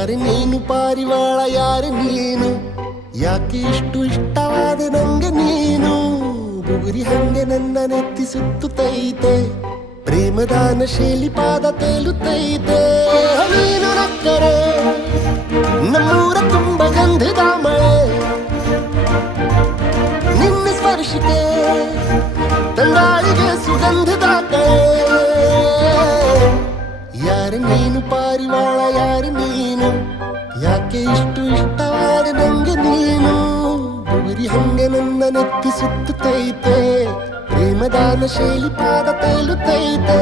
ಯಾರು ನೀನು ಪಾರಿವಾಳ, ಯಾರು ನೀನು, ಯಾಕೆ ಇಷ್ಟು ಇಷ್ಟವಾದ ನಂಗೆ ನೀನು. ಬುಗುರಿ ಹಂಗೆ ನನ್ನ ನೆತ್ತಿ ಸುತ್ತುತ್ತೈತೆ, ಪ್ರೇಮದಾನ ಶೈಲಿ ಪಾದ ತೇಲುತ್ತೈತೆ. ನೀನು ನಕ್ಕರೆ ನಮ್ಮೂರ ತುಂಬ ಗಂಧದ ಮಳೆ, ನಿನ್ನ ಸ್ಪರ್ಶಕ್ಕೆ ತಂಗಾಳಿಗೆ ಸುಗಂಧದ ಕಳೆ. ಯಾರು ನೀನು ಪಾರಿವಾಳ, ಯಾರು ನೀನು, ಯಾಕೆ ಇಷ್ಟು ಇಷ್ಟವಾದ ನಂಗೆ ನೀನು. ಬುಗುರಿ ಹಂಗೆ ನನ್ನ ನೆತ್ತಿ ಸುತ್ತುತ್ತೈತೆ, ಪ್ರೇಮದಾನ ಶೈಲಿ ಪಾದ ತೇಲುತ್ತೈತೆ.